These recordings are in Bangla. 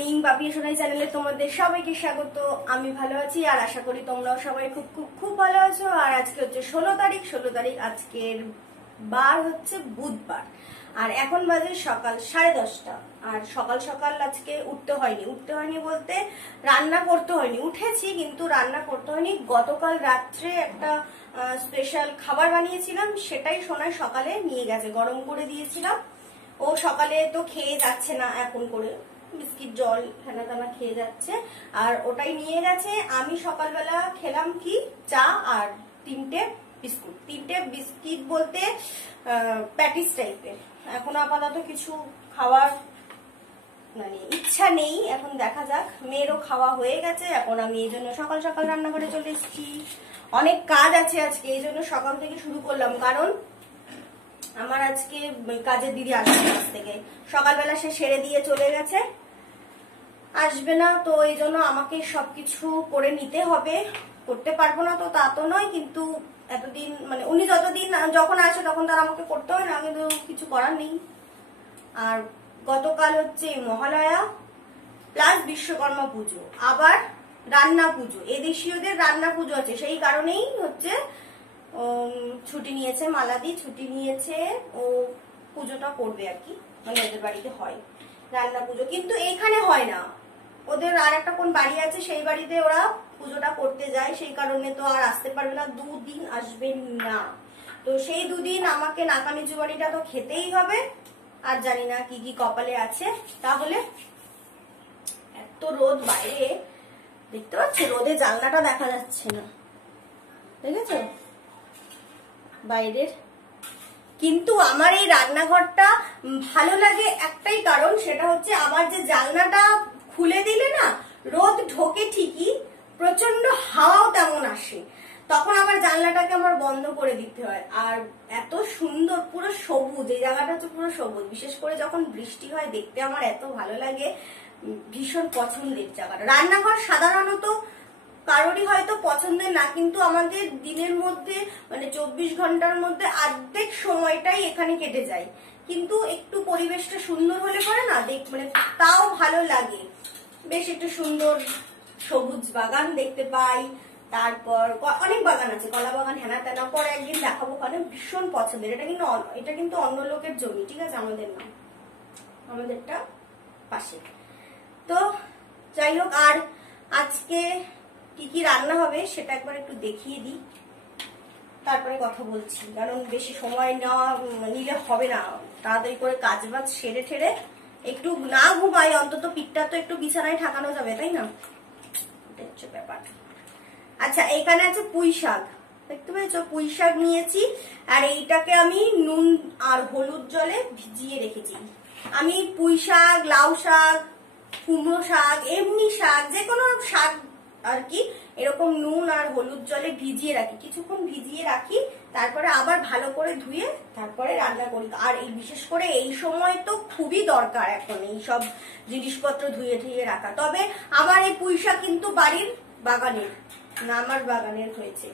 মর্নিং, পাপিয়া সোনাই চ্যানেলে তোমাদের সবাইকে স্বাগত। আমি ভালো আছি আর আশা করি তোমরাও সবাই খুব খুব খুব ভালো আছো। আর আজকে হচ্ছে 16 তারিখ, আজকের বার হচ্ছে বুধবার, আর এখন বাজে সকাল 10:30। আর সকাল সকাল আজকে উঠতে হয়নি বলতে রান্না করতে হয়নি, উঠেছি কিন্তু রান্না করতে হয়নি। গতকাল রাত্রে একটা স্পেশাল খাবার বানিয়েছিলাম, সেটাই সোনাই সকালে নিয়ে গেছে, গরম করে দিয়েছিলাম। ও সকালে তো খেয়ে যাচ্ছে না, এখন করে বিস্কিট জল ফেনা টানা খেয়ে যাচ্ছে, আর ওটাই নিয়ে গেছে। আমি সকালবেলা খেলাম কি চা আর তিনটে বিস্কিট বলতে প্যাটিস টাইপের। এখন আপাতত কিছু খাওয়ার মানে ইচ্ছা নেই, এখন দেখা যাক। মেয়েরও খাওয়া হয়ে গেছে, এখন আমি এই জন্য সকাল সকাল রান্নাঘরে চলে এসেছি। অনেক কাজ আছে আজকে, এই জন্য সকাল থেকে শুরু করলাম, কারণ আমার আজকে কাজের দিদি আসবে কাজ থেকে। সকালবেলা সে সেরে দিয়ে চলে গেছে, আসবে না, তো এই জন্য আমাকে সবকিছু করে নিতে হবে। করতে পারবো না তো তা তো নয়, কিন্তু এতদিন মানে উনি যতদিন যখন আসে তখন তার আমাকে করতে হয় না, কিন্তু কিছু করার নেই। আর গতকাল হচ্ছে মহালয়া প্লাস বিশ্বকর্মা পুজো, আবার রান্না পুজো, এদেশীয়দের রান্না পুজো আছে, সেই কারণেই হচ্ছে ছুটি নিয়েছে। মালাদি ছুটি নিয়েছে, ও পুজোটা করবে আর কি, মানে ওদের বাড়িতে হয় রান্না পুজো, কিন্তু এইখানে হয় না। ওদের আর একটা কোন বাড়ি আছে, সেই বাড়িতে ওরা পুজোটা করতে যায়, সেই কারণে তো আর আসতে পারবে না, 2 দিন আসবে না। তো সেই 2 দিন আমাকে নাকানিচু বাড়িটা তো খেতেই হবে, আর জানি না কি কি কপালে আছে। তাহলে এত রোদ বাইরে, দেখতে পাচ্ছি রোদে জানলাটা দেখা যাচ্ছে না, দেখেছো বাইরের। কিন্তু আমার এই রান্নাঘরটা ভালো লাগে একটাই কারণ, সেটা হচ্ছে আমার যে জানলাটা খুলে দিলে না রোদ ঢোকে ঠিকই, প্রচন্ড হাওয়াও তেমন আসে, তখন আমার জানলাটাকে আমার বন্ধ করে দিতে হয়। আর এত সুন্দর পুরো সবুজ, এই জায়গাটা হচ্ছে পুরো সবুজ, বিশেষ করে যখন বৃষ্টি হয় দেখতে আমার এত ভালো লাগে, ভীষণ পছন্দের জায়গাটা। রান্নাঘর সাধারণত কারোরই হয়তো পছন্দের না, কিন্তু আমাদের দিনের মধ্যে মানে 24 ঘন্টার মধ্যে অর্ধেক সময়টাই এখানে কেটে যায়, কিন্তু একটু পরিবেশটা সুন্দর হলে পরে না দেখ মানে তাও ভালো লাগে। বেশ একটু সুন্দর সবুজ বাগান দেখতে পাই, তারপর অনেক বাগান আছে, কলা বাগান হেনা তেনা, পরে একদিন দেখাবো, কারণ ভীষণ পছন্দের। এটা কিন্তু অন্য লোকের জমি, ঠিক আছে, আমাদের না, আমাদেরটা পাশে। তো যাই হোক, আর আজকে কি কি রান্না হবে সেটা একবার একটু দেখিয়ে দিই, তারপরে কথা বলছি, কারণ বেশি সময় নিলে হবে না। তাড়াতাড়ি করে কাজ বাজ সেরে ঠেরে একটু না ঘুমাই, অন্তত পিঠটা তো একটু বিছানায় ঠাকানো যাবে, তাই না? এটা হচ্ছে ব্যাপার। আচ্ছা, এইখানে আছে পুঁই শাক, দেখতে পেয়েছো? পুঁই শাক নিয়েছি, আর এইটাকে আমি নুন আর হলুদ জলে ভিজিয়ে রেখেছি। আমি পুঁই শাক, লাউ শাক, কুমড়ো শাক, এমনি শাক, যে কোনো শাক আর কি, এরকম নুন আর হলুদ জলে ভিজিয়ে রাখি, কিছুক্ষণ ভিজিয়ে রাখি, তারপরে আবার ভালো করে ধুয়ে তারপরে রান্না করি। আর এই বিশেষ করে এই সময় তো খুবই দরকার এখন এই সব জিনিসপত্র ধুয়ে ধুয়ে রাখা। তবে আমার এই পুঁই শাক কিন্তু বাড়ির বাগানের না, আমার বাগানের হয়েছে,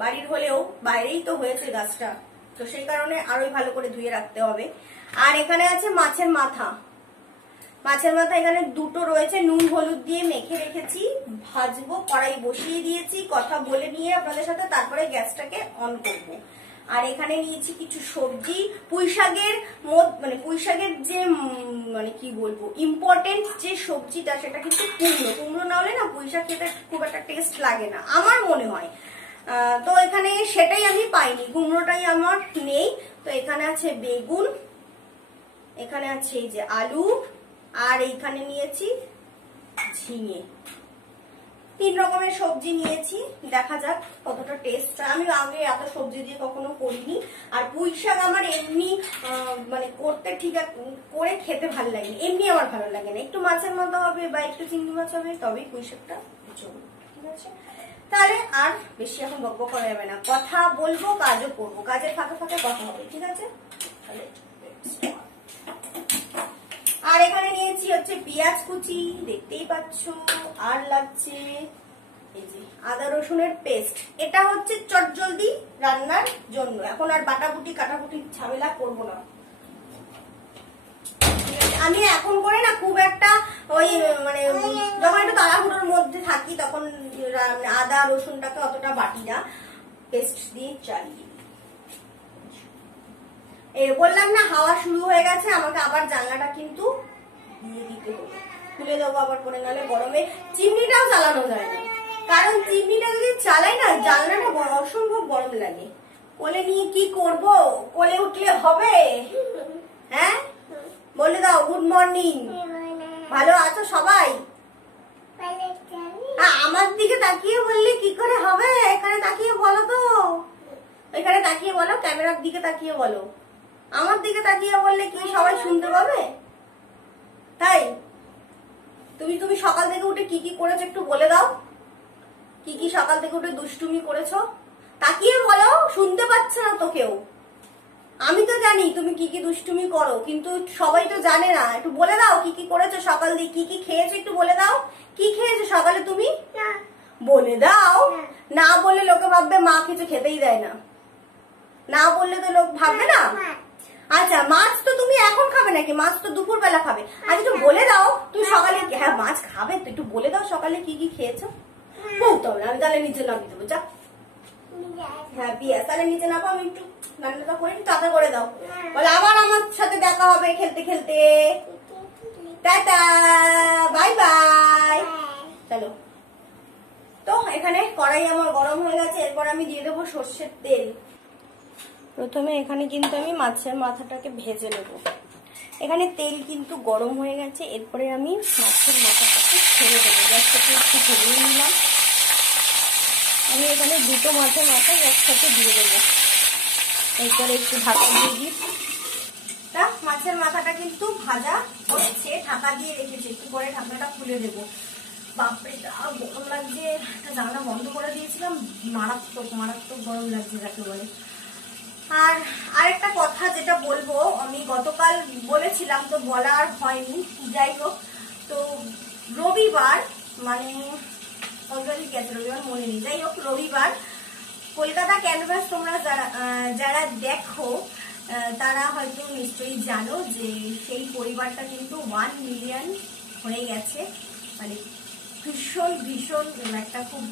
বাড়ির হলেও বাইরেই তো হয়েছে গাছটা, তো সেই কারণে আরোই ভালো করে ধুয়ে রাখতে হবে। আর এখানে আছে মাছের মাথা, এখানে 2টো রয়েছে, নুন হলুদ দিয়ে মেখে রেখেছি, ভাজবো, কড়াই বসিয়ে দিয়েছি, কথা বলে নিয়ে আপনাদের সাথে তারপরে গ্যাসটাকে অন করব। আর এখানে নিয়েছি কিছু সবজি, পুঁই শাকের যে মানে কি বলবো ইম্পর্টেন্ট যে সবজিটা, সেটা কিন্তু কুমড়ো না হলে না পুঁই শাক খেতে খুব একটা টেস্ট লাগে না আমার মনে হয়। তো এখানে সেটাই আমি পাইনি, কুমড়োটাই আমার নেই। তো এখানে আছে বেগুন, এখানে আছে এই যে আলু, আর এইখানে নিয়েছি ঝিঙে। 3 রকমের সবজি নিয়েছি, দেখা যাক কতটা টেস্ট। আমি আগে এত সবজি দিয়ে কখনো করিনি। আর পুঁই শাক আমার এমনি মানে করতে ঠিক করে খেতে ভালো লাগে, এমনি আমার ভালো লাগে না, একটু মাছের মাথা হবে বা একটু চিংড়ি মাছ হবে, তবেই পুঁই শাকটা চলবে, ঠিক আছে? তাহলে আর বেশি এখন বকবক করা যাবে না, কথা বলবো, কাজও করবো, কাজের ফাঁকে ফাঁকে কথা হবে, ঠিক আছে? তাহলে আর এখানে নিয়েছি হচ্ছে পেঁয়াজ কুচি, দেখতেই পাচ্ছ, আর লাগছে এই যে আদা রসুনের পেস্ট। এটা হচ্ছে চটজলদি রান্নার জন্য, এখন আর বাটাবুটি কাটাকুটি ঝামেলা করবো না। আর আমি এখন করে না খুব একটা ওই মানে যখন একটু তাড়াহুড়োর মধ্যে থাকি তখন আদা রসুনটাকে অতটা বাটি না, পেস্ট দিয়ে চালিয়ে বললাম না হাওয়া শুরু হয়ে গেছে, আমাকে আবার জানলাটা কিন্তু দিয়ে দিতে হবে, খুলে দেবো আবার পরে, নাহলে গরমে চিমনিটাও চালানো যায় না, কারণ চিমনিটা যদি চালাই না জানলাটা অসম্ভব গরম লাগে। কোলে নিয়ে কি করব, কোলে উঠলে হবে? হ্যাঁ বলে দাও গুড মর্নিং, ভালো আছো সবাই? আমার দিকে তাকিয়ে বললে কি করে হবে, এখানে তাকিয়ে বলো তো, এখানে তাকিয়ে বলো, ক্যামেরার দিকে তাকিয়ে বলো, আমার দিকে তাকিয়ে বললে কি সবাই শুনতে পাবে? তাই তুমি সকাল থেকে উঠে কি কি করেছো একটু বলে দাও, কি কি সকাল থেকে উঠে দুষ্টুমি করেছো তাকিয়ে বলো, শুনতে পাচ্ছে না তো কেউ, আমি তো জানি তুমি কি কি দুষ্টুমি করো, কিন্তু সবাই তো জানে না, একটু বলে দাও কি কি করেছো সকাল দিয়ে, কি কি খেয়েছো একটু বলে দাও, কি খেয়েছো সকালে তুমি বলে দাও। না বলে লোকে ভাববে মা কিছু খেতেই দেয় না, না বললে তো লোক ভাববে না। আচ্ছা মাছ তো তুমি এখন খাবে নাকি, মাছ তো দুপুর বেলা খাবে, আচ্ছা একটু বলে দাও তুমি সকালে, হ্যাঁ মাছ খাবে তো, একটু বলে দাও সকালে কি কি খেয়েছো। বলতে হবে আমি তাহলে নিচে নামিয়ে দেবো, যা হ্যাঁ পিয়াস তাহলে নিচে নামো, আমি একটু রান্নাটা করে টাটা করে দাও, বলে আবার আমার সাথে দেখা হবে খেলতে খেলতে, টাটা বাই বাই। চলো তো এখানে কড়াই আমার গরম হয়ে গেছে, এরপর আমি দিয়ে দেবো সর্ষের তেল। প্রথমে এখানে কিন্তু আমি মাছের মাথাটাকে ভেজে নেব, এখানে তেল কিন্তু গরম হয়ে গেছে, এরপরে আমি মাছের মাথাটাকে ছেড়ে দেবো, গ্যাসটাকে একটু ছেড়ে নিলাম, আমি এখানে দুটো মাছের মাথা একসাথে দিয়ে দেবো, এরপরে একটু ঢাকা দিয়ে দিই। তা মাছের মাথাটা কিন্তু ভাজা হচ্ছে, ঢাকা দিয়ে রেখেছি, একটু পরে ঢাকনাটা খুলে দেবো। বাপরে গরম লাগছে, একটা জানলা বন্ধ করে দিয়েছিলাম, মারাত্মক মারাত্মক গরম লাগছে যাকে বলে। আর আরেকটা কথা যেটা বলবো, আমি গতকাল বলেছিলাম তো বলা আর হয়নি, যাই হোক, তো রবিবার মানে রবিবার মনে নেই, যাই হোক রবিবার কলকাতা ক্যানভাস তোমরা যারা দেখো তারা হয়তো নিশ্চয়ই জানো যে সেই পরিবারটা কিন্তু 1 মিলিয়ন হয়ে গেছে, মানে ভীষণ ভীষণ একটা খুব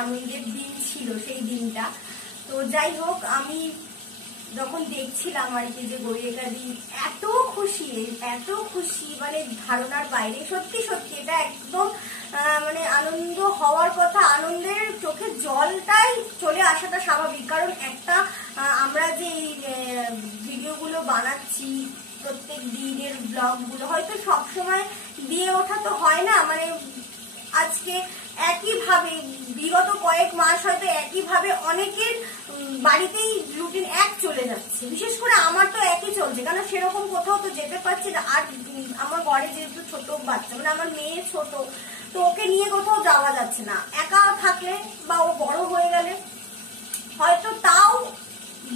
আনন্দের দিন ছিল সেই দিনটা। তো যাই হোক আমি যখন দেখছিলাম আর কি যে গড়িয়াকাদি এত খুশি মানে ধারণার বাইরে, সত্যি সত্যি এটা একদম মানে আনন্দ হওয়ার কথা, আনন্দের চোখে জলটাই চলে আসাটা স্বাভাবিক, কারণ একটা আমরা যে ভিডিওগুলো বানাচ্ছি প্রত্যেক দিনের ব্লগগুলো হয়তো সবসময় দিয়ে ওঠা তো হয় না, মানে আজকে একইভাবে বিগত কয়েক মাস হয়তো একইভাবে অনেকের বাড়িতেই রুটিন এক চলে যাচ্ছে, বিশেষ করে আমার তো একই চলছে, কারণ সেরকম কোথাও তো যেতে পারছি না, আর আমার ঘরে যেহেতু ছোট বাচ্চা, মানে আমার মেয়ে ছোট, তো ওকে নিয়ে কোথাও যাওয়া যাচ্ছে না, একা থাকলে বা ও বড় হয়ে গেলে হয়তো তাও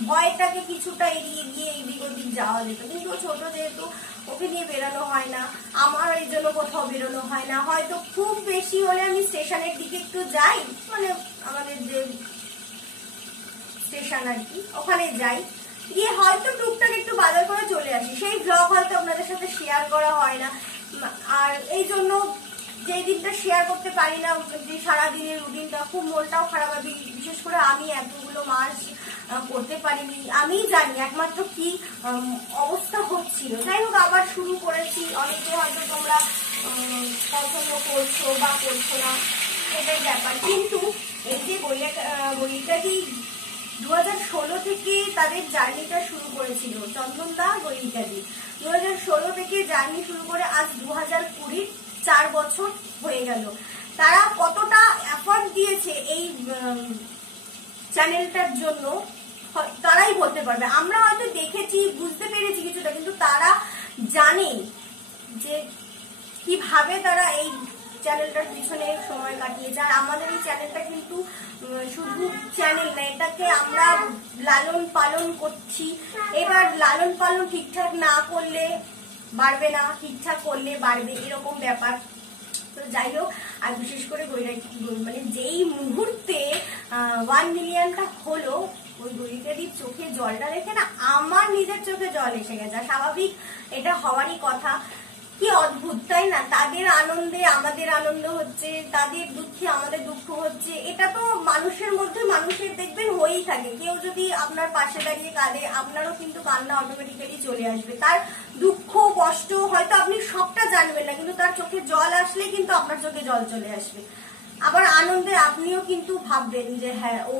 ভয়টাকে কিছুটা এড়িয়ে গিয়ে এদিক ওদিক যাওয়া যেত, কিন্তু ও ছোট যেহেতু ওকে নিয়ে বেরোনো হয় না, আমার এই জন্য কোথাও বেরোনো হয় না, হয়তো খুব বেশি হলে আমি স্টেশনের দিকে একটু যাই, মানে আমাদের যে স্টেশন আর কি ওখানে যাই, গিয়ে হয়তো টুকটাক একটু বাজার করে চলে আসি, সেই ব্লগ হয়তো আপনাদের সাথে শেয়ার করা হয় না, আর এই জন্য যে দিনটা শেয়ার করতে পারি না, যে সারাদিনের রুটিনটা খুব মনটাও খারাপ হবে, বিশেষ করে আমি এতগুলো মাস করতে পারিনি, আমি জানি একমাত্র কি অবস্থা হচ্ছিল। যাই হোক আবার শুরু করেছি, অনেকে হয়তো তোমরা পছন্দ করছো বা করছো না এটাই ব্যাপার, কিন্তু এই যে গড়িয়াকাদি 2016 থেকে তাদের জার্নিটা শুরু করেছিল, চন্দনদা গড়িয়াকাদি 2016 থেকে জার্নি শুরু করে আজ 2020 4 বছর হয়ে গেল, তারা কতটা এফর্ট দিয়েছে এই চ্যানেলটার জন্য তারাই বলতে পারবে, আমরা হয়তো দেখেছি বুঝতে পেরেছি কিছুটা, কিন্তু তারা জানে যে কিভাবে তারা এই চ্যানেলটার পিছনে সময় কাটিয়েছে, আর আমাদের এই চ্যানেলটা কিন্তু শুধু চ্যানেল না, এটাকে আমরা লালন পালন করছি, এবার লালন পালন ঠিকঠাক না করলে বাড়বে না, ঠিকঠাক করলে বাড়বে, এরকম ব্যাপার। তো যাই হোক, আর বিশেষ করে মানে যেই মুহূর্তে 1 মিলিয়নটা হলো ওই গরিকাদির চোখে জলটা দেখে না আমার নিজের চোখে জল এসে গেছে। স্বাভাবিক, এটা হওয়ারই কথা। কি অদ্ভুত তাই না? তাদের আনন্দে আমাদের আনন্দ হচ্ছে, তাদের দুঃখে আমাদের দুঃখ হচ্ছে। এটা তো মানুষের মধ্যে মানুষের দেখবেন হয়েই থাকে। কেউ যদি আপনার পাশে দাঁড়িয়ে কাঁদে, আপনারও কিন্তু কান্না অটোমেটিক্যালি চলে আসবে। তার দুঃখ কষ্ট হয়তো আপনি সবটা জানবেন না, কিন্তু তার চোখে জল আসলে কিন্তু আপনার চোখে জল চলে আসবে। আবার আনন্দে আপনিও কিন্তু ভাববেন যে হ্যাঁ ও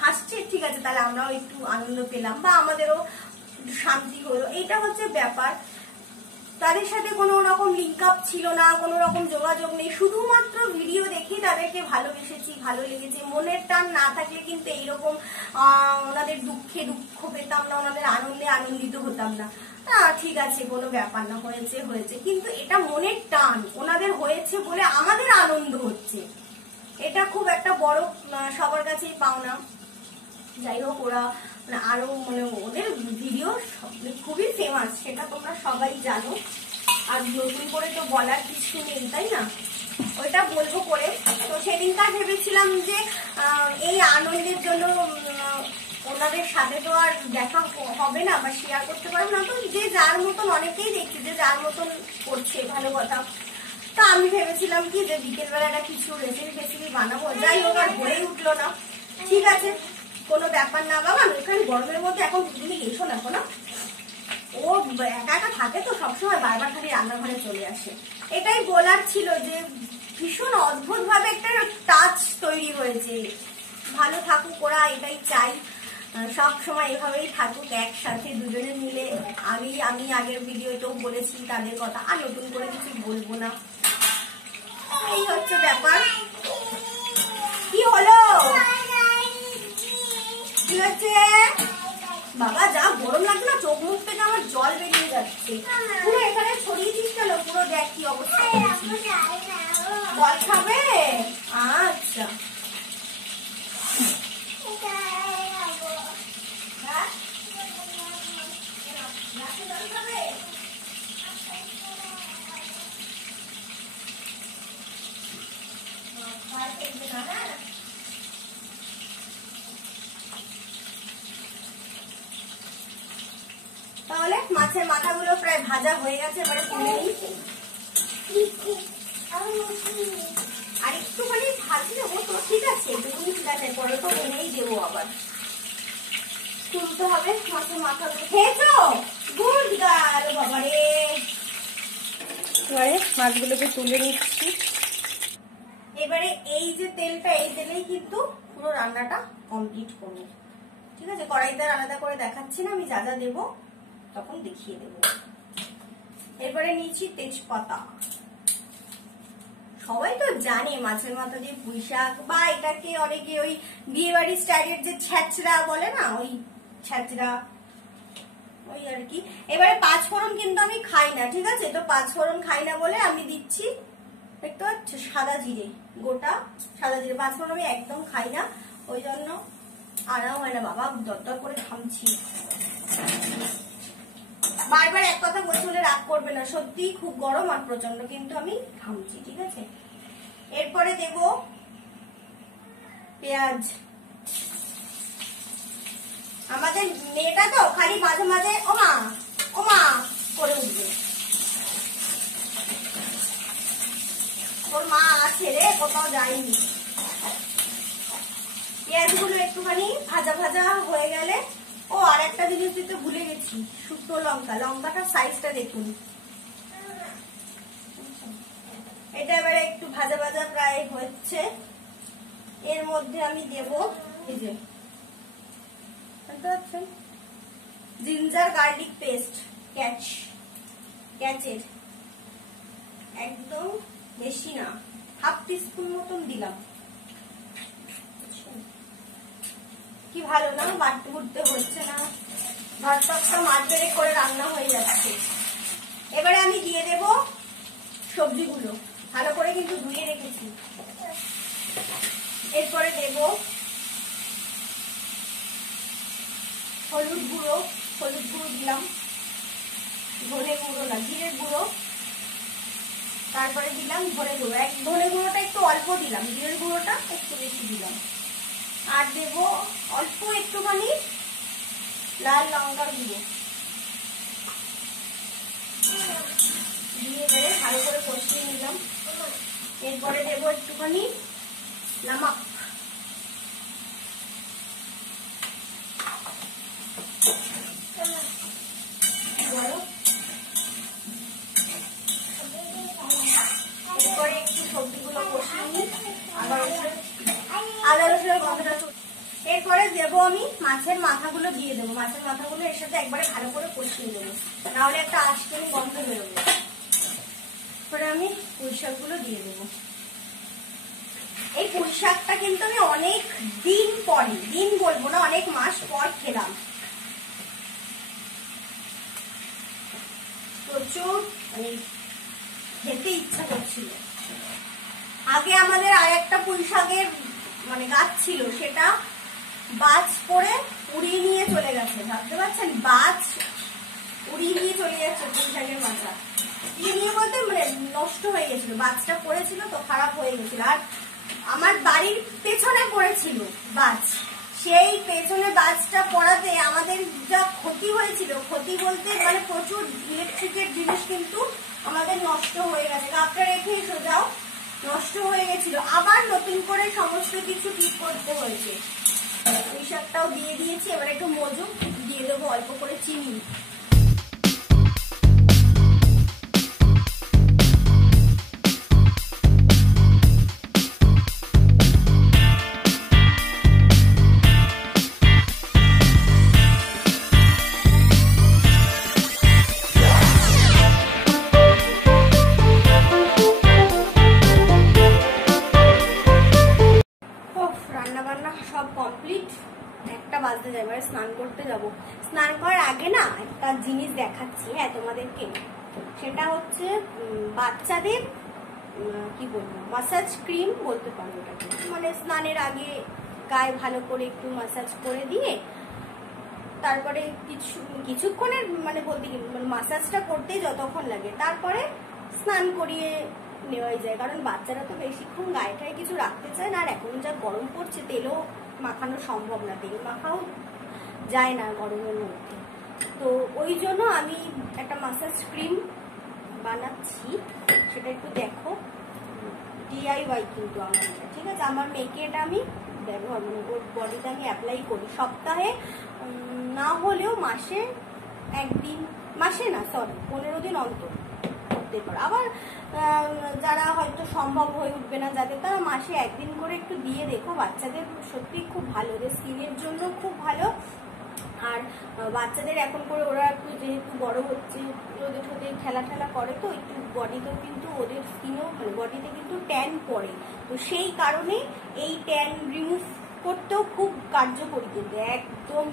হাসছে, ঠিক আছে তাহলে আমরাও একটু আনন্দ পেলাম বা আমাদেরও শান্তি হলো। এটা হচ্ছে ব্যাপার। তাদের সাথে কোনো রকম লিঙ্ক আপ ছিল না, কোনো রকম যোগাযোগ নেই, শুধুমাত্র ভিডিও দেখি তাদেরকে ভালোবেসেছি, ভালো লেগেছে। মনের টান না থাকলে কিন্তু এইরকম ওনাদের দুঃখে দুঃখ পেতাম না, ওনাদের আনন্দে আনন্দিত হতাম না। ঠিক আছে কোনো ব্যাপার না, হয়েছে হয়েছে, কিন্তু এটা মনের টান, ওনাদের হয়েছে বলে আমাদের আনন্দ হচ্ছে। এটা খুব একটা বড় সবার কাছেই পাওনা। যাই হোক, ওরা আরো মানে ওদের ভিডিও খুবই ফেমাস, সেটা তোমরা সবাই জানো। আর নতুন করে তো বলার কিছু নেই, তাই না? ওইটা বলবো করে। তো সেদিনকার ভেবেছিলাম যে এই আনন্দের জন্য ওনাদের সাথে তো আর দেখা হবে না বা শেয়ার করতে পারবো না, তো যে যার মতন, অনেকেই দেখছি যে যার মতন করছে, ভালো কথা। তো আমি ভেবেছিলাম কি যে বিকেলবেলাটা কিছু রেসিপি বানাবো, যাই হোক আর হয়ে উঠলো না। ঠিক আছে কোনো ব্যাপার না বাবা, এখানে গরমের মধ্যে এখন তুমি এসো না, কোনো ও একা একা থাকে তো সবসময় বারবার খালি রান্নাঘরে চলে আসে। এটাই বলার ছিল যে ভীষণ অদ্ভুত ভাবে একটা টাচ তৈরি হয়েছে। ভালো থাকুক ওরা, এটাই চাই, সব সময় এভাবেই থাকুক একসাথে দুজনে মিলে। আমি আগের ভিডিওতেও বলেছি তাদের কথা, আর নতুন করে কিছু বলবো না। এই হচ্ছে ব্যাপার। কি হলো, কি হচ্ছে বাবা? যা গরম লাগছে না, চোখ মুখ থেকে আমার জল বেরিয়ে যাচ্ছে। পুরো এখানে ছড়িয়েছিস কেন? পুরো দেখ কি অবস্থা। জল খাবে? আচ্ছা তাহলে মাছের মাথাগুলো প্রায় ভাজা হয়ে গেছে, এবারে তুলে নিই। আর একটুখানি ভাজি দেবো তো, ঠিক আছে একটুখানি, ঠিক আছে পরে তো এনেই দেবো। আবার তুলতে হবে মাছের মাথাগুলো। খেয়েছো? গুড গার্ল বাবা রে। এবারে মাছগুলোকে তুলে নিচ্ছি। এবারে এই যে তেলটা, এই তেলেই কিন্তু পুরো রান্নাটা কমপ্লিট করবো, ঠিক আছে? কড়াইতে আলাদা করে দেখাচ্ছি না, আমি যা যা দেবো তখন দেখিয়ে দেবো। এরপরে নিচ্ছি তেজপাতা। সবাই তো জানে মাছের মাথা দিয়ে পুঁই শাক, বা এটাকে অনেকে ওই বিয়ে বাড়ি স্টাইলের যে ছ্যাঁচড়া বলে না, ওই ছ্যাঁচড়া, ওই আর কি। এবারে পাঁচফোড়ন কিন্তু আমি খাই না, ঠিক আছে? তো পাঁচফোড়ন খাই না বলে আমি দিচ্ছি একটু সাদা জিরে, গোটা সাদা জিরে। পাঁচফোড়ন আমি একদম খাই না, ওই জন্য আনাও হয় না। বাবা দরদর করে ঘামছি। বারবার এক কথা বলতে হলে রাগ করবে না, সত্যি খুব গরম আর প্রচন্ড, কিন্তু আমি ঘামছি, ঠিক আছে? এরপরে দেব পেঁয়াজ। আমাদের মেয়েটা তো খালি মাঝে মাঝে ওমা ওমা করে উঠবে। ওর মা আছে রে, কোথাও যায়নি। পেঁয়াজগুলো একটুখানি ভাজা ভাজা হয়ে গেলে, ও আর একটা জিনিস দিতে ভুলে গেছি, শুকনো লঙ্কা। লঙ্কাটার সাইজটা দেখুন। এটা এবারে একটু ভাজা ভাজা প্রায় হচ্ছে। এর মধ্যে আমি দেব এই যে জিঞ্জার গার্লিক পেস্ট, ক্যাচের, একদম বেশি না, হাফ টিস্পুন মতন দিলাম। কি ভালো না, বাড়তে বুড়তে হচ্ছে না, ভাতটা মারপেড়ে করে রান্না হয়ে যাচ্ছে। এবারে আমি দিয়ে দেব সবজিগুলো, ভালো করে কিন্তু ধুয়ে রেখেছি। এরপরে দেব হলুদ গুঁড়ো দিলাম, ধনে গুঁড়ো না, জিরের গুঁড়ো। তারপরে দিলাম ধনে গুঁড়ো। ধনে গুঁড়োটা একটু অল্প দিলাম, জিরের গুঁড়োটা একটু বেশি দিলাম। আর দেব অল্প একটুখানি লাল লঙ্কা গুঁড়ো দিয়ে এবারে ভালো করে কষিয়ে নিলাম। এরপরে দেবো একটুখানি নমক, এরপরে একটু সবজিগুলো কষিয়ে নিই। আদা রসুনের গন্ধটা। এরপরে দেবো আমি মাছের মাথাগুলো দিয়ে দেবো। মাছের মাথাগুলো এর সাথে একবারে ভালো করে কষিয়ে দেবো, নাহলে একটা আঁশকানি গন্ধ বেরোবে। এরপরে আমি পুঁই শাকগুলো দিয়ে দেবো। এই পুঁই শাকটা কিন্তু আমি অনেক দিন পরে, দিন বলবো না, অনেক মাস পর খেলাম। প্রচুর মানে খেতে ইচ্ছা করছিল। আগে আমাদের আর একটা পুঁই শাকের মানে গাছ ছিল, সেটা বাজ পড়ে উড়িয়ে নিয়ে চলে গেছে। ভাবতে পারছেন, বাজ উড়িয়ে নিয়ে চলে যাচ্ছে পুঁই শাকের মাথা। উড়িয়ে নিয়ে বলতে মানে নষ্ট হয়ে গেছিল, বাজটা পড়েছিল তো খারাপ হয়ে গেছিল। আর আমার বাড়ির পেছনে পড়েছিল বাজ, সেই পেছনে বাজটা পড়াতে আমাদের যা ক্ষতি হয়েছিল, ক্ষতি বলতে মানে প্রচুর ইলেকট্রিকের জিনিস কিন্তু আমাদের নষ্ট হয়ে গেছে। কাপটা রেখে সোজাও নষ্ট হয়ে গেছিল, আবার নতুন করে সমস্ত কিছু ঠিক করতে হয়েছে। পুঁই শাকটাও দিয়ে দিয়েছি। এবার একটু মধু দিয়ে দেবো, অল্প করে চিনি। বাজতে যাই, এবারে স্নান করতে যাব। স্নান করার আগে না একটা জিনিস দেখাচ্ছি হ্যাঁ তোমাদেরকে, সেটা হচ্ছে বাচ্চাদের কি বলবো মাসাজ ক্রিম বলতে পারো ওটাকে। মানে স্নানের আগে গায়ে ভালো করে একটু মাসাজ করে দিয়ে তারপরে কিছুক্ষণের মানে বলতে কি মাসাজটা করতে যতক্ষণ লাগে, তারপরে স্নান করিয়ে নেওয়াই যায়। কারণ বাচ্চারা তো বেশিক্ষণ গায়েটায় কিছু রাখতে চায় না, আর এখন যা গরম পড়ছে তেলও মাখানো সম্ভব না, তেল মাখাও যায় না গরমের মধ্যে। তো ওই জন্য আমি একটা মাসাজ ক্রিম বানাচ্ছি, সেটা একটু দেখো। DIY কিন্তু আমার, ঠিক আছে? আমার মেয়েকে এটা আমি ব্যবহার মানে ওর বডিতে আমি অ্যাপ্লাই করি সপ্তাহে না হলেও মাসে একদিন, মাসে না সরি 15 দিন অন্তর করতে পারো। আবার যারা হয়তো সম্ভব হয়ে উঠবে না যাদের, তারা মাসে একদিন করে একটু দিয়ে দেখো। বাচ্চাদের সত্যি খুব ভালো, ওদের স্কিনের জন্য খুব ভালো। আর বাচ্চাদের এখন করে ওরা একটু যেহেতু বড় হচ্ছে, রোদে ঠোদে খেলা করে, তো একটু বডিতেও কিন্তু ওদের স্কিনও মানে বডিতে কিন্তু ট্যান পড়ে, তো সেই কারণে এই ট্যান রিমুভ করতেও খুব কার্যকরী, কিন্তু একদম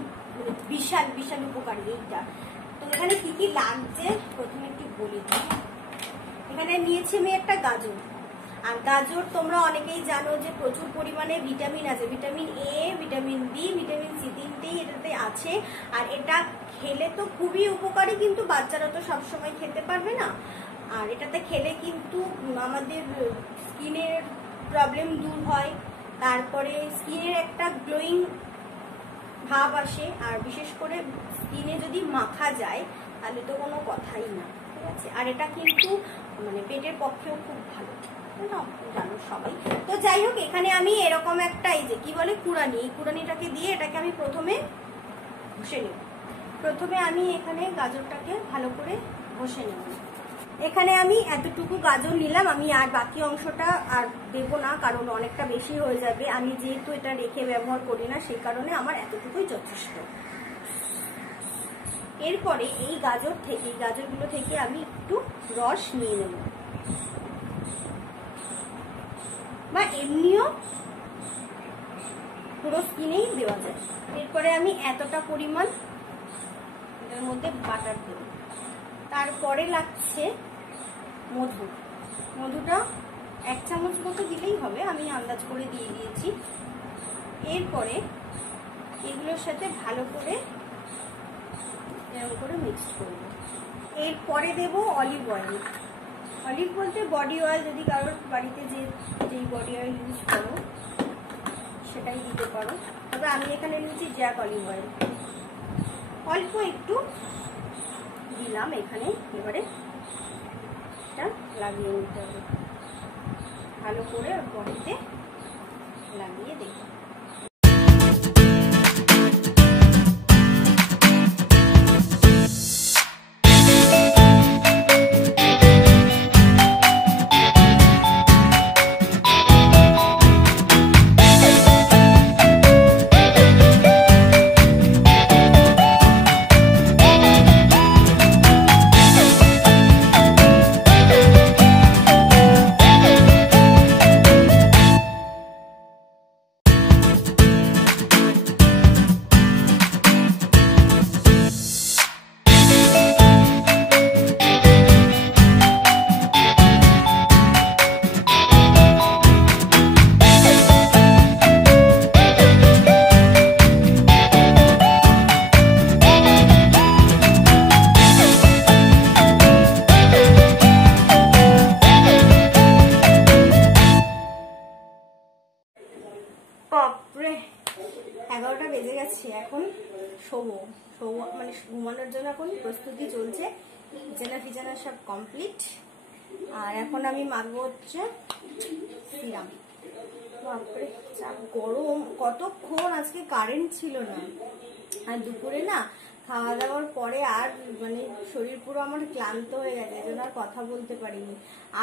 বিশাল বিশাল উপকারী এইটা। তো এখানে কি কি লাগছে প্রথমে একটু বলি। এখানে নিয়েছি আমি একটা গাজর, আর গাজর তোমরা অনেকেই জানো যে প্রচুর পরিমাণে ভিটামিন আছে, vitamin A, vitamin B, vitamin C, তিনটেই এটাতে আছে। আর এটা খেলে তো খুবই উপকারী, কিন্তু বাচ্চারা তো সবসময় খেতে পারবে না। আর এটাতে খেলে কিন্তু আমাদের স্কিনের প্রবলেম দূর হয়, তারপরে স্কিনের একটা গ্লোয়িং ভাব আসে, আর বিশেষ করে স্কিনে যদি মাখা যায় তাহলে তো কোনো কথাই না, ঠিক আছে? আর এটা কিন্তু মানে পেটের পক্ষেও খুব ভালো, জানো সবাই। তো যাই হোক, এখানে আমি এরকম একটা এই যে কি বলে কুড়ানি, এই কুড়ানিটাকে দিয়ে এটাকে আমি প্রথমে ঘষে নেব। প্রথমে আমি এখানে গাজরটাকে ভালো করে ঘষে নেব। এখানে আমি এতটুকু গাজর নিলাম, আমি আর বাকি অংশটা আর দেবো না, কারণ অনেকটা বেশি হয়ে যাবে। আমি যেহেতু এটা রেখে ব্যবহার করি না, সেই কারণে আমার এতটুকুই যথেষ্ট। এরপরে এই গাজরগুলো থেকে আমি একটু রস নিয়ে নেব, বা এমনিও পুরো স্কিনেই দেওয়া যায়। এরপরে আমি এতটা পরিমাণ এটার মধ্যে বাটার দেব। তারপরে লাগছে মধু, মধুটা 1 চামচ মতো দিলেই হবে, আমি আন্দাজ করে দিয়ে দিয়েছি। এরপরে এগুলোর সাথে ভালো করে এরকম করে মিক্স করব। এরপরে দেব অলিভ অয়েল, অলিভ বলতে বডি অয়েল, যদি কারোর বাড়িতে যেই বডি অয়েল ইউজ করো সেটাই দিতে পারো। তবে আমি এখানে নিয়েছি জ্যাক অলিভ অয়েল, অল্প একটু দিলাম এখানে। এবারে এটা লাগিয়ে নিতে হবে ভালো করে, ওর বডিতে লাগিয়ে দেখো। বাপরে 11টা বেজে গেছে, এখন শোবো মানে ঘুমানোর জন্য এখন প্রস্তুতি চলছে। বিছানা সব কমপ্লিট। আর এখন আমি মাখবো হচ্ছে সিরাম। বাপরে যা গরম, কতক্ষণ আজকে কারেন্ট ছিল না। আর দুপুরে না খাওয়া দাওয়ার পরে আর মানে শরীর পুরো আমার ক্লান্ত হয়ে গেছে, এজন্য আর কথা বলতে পারিনি।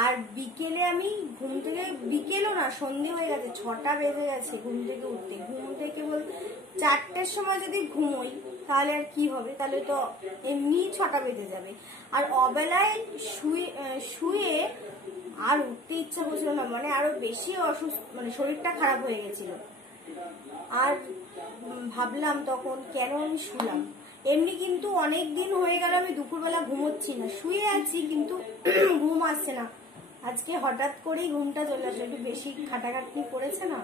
আর বিকেলে আমি ঘুম থেকে, বিকেলও না সন্ধে হয়ে গেছে, 6টা বেজে গেছে ঘুম থেকে উঠতে। ঘুম থেকে বল 4টের সময় যদি ঘুমোই তাহলে আর কি হবে, তাহলে তো এমনি 6টা বেজে যাবে। আর অবেলায় শুয়ে আর উঠতে ইচ্ছা করছিল না, মানে আরো বেশি অসুস্থ, মানে শরীরটা খারাপ হয়ে গেছিল। আর ভাবলাম তখন কেন আমি শুলাম। এমনি কিন্তু অনেক দিন হয়ে গেল আমি দুপুরবেলা ঘুমোচ্ছি না, শুয়ে আছি কিন্তু ঘুম আসছে না। আজকে হঠাৎ করেই ঘুমটা চলে আসে, একটু বেশি খাটাখাটনি করেছে না,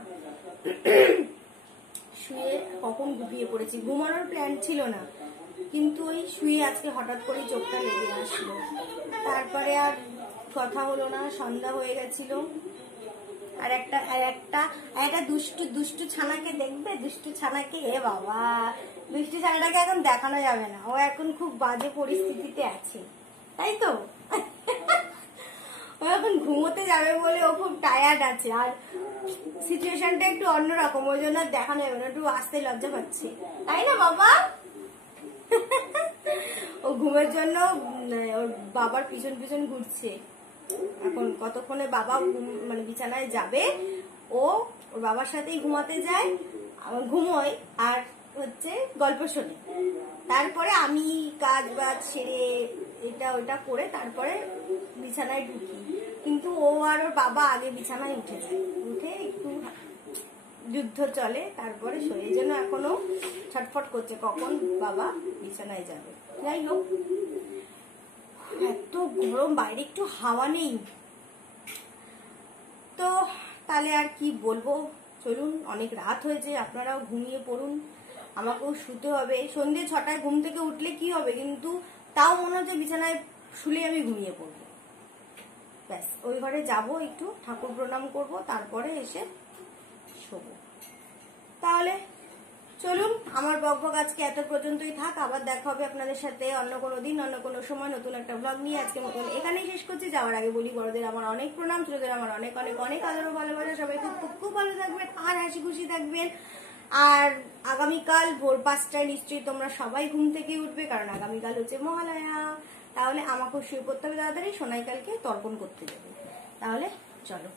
শুয়ে কখন ঘুমিয়ে পড়েছি। ঘুমানোর প্ল্যান ছিল না, কিন্তু ওই শুয়ে আজকে হঠাৎ করেই চোখটা লেগে আসলো। তারপরে আর কথা হলো না, সন্ধ্যা হয়ে গেছিল। আর একটা দুষ্টু ছানাকে দেখবে, দুষ্টু ছানাকে, এ বাবা দুষ্টু ছানাটাকে এখন দেখানো যাবে না, ও এখন খুব বাজে পরিস্থিতিতে আছে, তাই তো। ও এখন ঘুমোতে যাবে বলে ও খুব টায়ার্ড আছে, আর সিচুয়েশনটা একটু অন্যরকম, ওই জন্য দেখানো যাবে না, একটু আসতে লজ্জা পাচ্ছে, তাই না বাবা। ও ঘুমের জন্য ওর বাবার পিছন পিছন ঘুরছে। এখন কতক্ষণে বাবা মানে বিছানায় যাবে, ও ওর বাবার সাথেই ঘুমাতে যায়, ঘুমোয় আর হচ্ছে গল্প শোনে। তারপরে আমি কাজ বাজ সেরে এটা ওইটা করে তারপরে বিছানায় ঢুকি, কিন্তু ও আর ওর বাবা আগে বিছানায় উঠে যায়, উঠে একটু যুদ্ধ চলে, তারপরে শরীরের জন্য এখনো ছটফট করছে কখন বাবা বিছানায় যাবে। যাই হোক, এত গরম, বাইরে একটু হাওয়া নেই তো তাহলে আর কি বলবো। চলুন, অনেক রাত হয়েছে, আপনারাও ঘুমিয়ে পড়ুন, আমাকেও শুতে হবে। সন্ধ্যে 6টায় ঘুম থেকে উঠলে কি হবে, কিন্তু তাও মনে হচ্ছে বিছানায় শুলে আমি ঘুমিয়ে পড়বো। ব্যাস, ওই ঘরে যাবো, একটু ঠাকুর প্রণাম করব, তারপরে এসে শোবো। তাহলে চলুন, আমার বকবক আজকে এত পর্যন্তই থাক। আবার দেখা হবে আপনাদের সাথে অন্য কোনো দিন, অন্য কোনো সময়, নতুন একটা ব্লগ নিয়ে। আজকে মতন এখানেই শেষ করছি। যাওয়ার আগে বলি, বড়দের আমার অনেক প্রণাম, ছোটদের আমার অনেক অনেক অনেক আদর ও ভালোবাসা। সবাই খুব খুব খুব ভালো থাকবেন আর হাসি খুশি থাকবেন। আর আগামীকাল ভোর 5টায় নিশ্চয়ই তোমরা সবাই ঘুম থেকে উঠবে, কারণ আগামীকাল হচ্ছে মহালয়া। তাহলে আমাকেও শুয়ে পড়তে হবে তাড়াতাড়ি, সোনাইকালকে তর্পণ করতে যাবে। তাহলে চলো।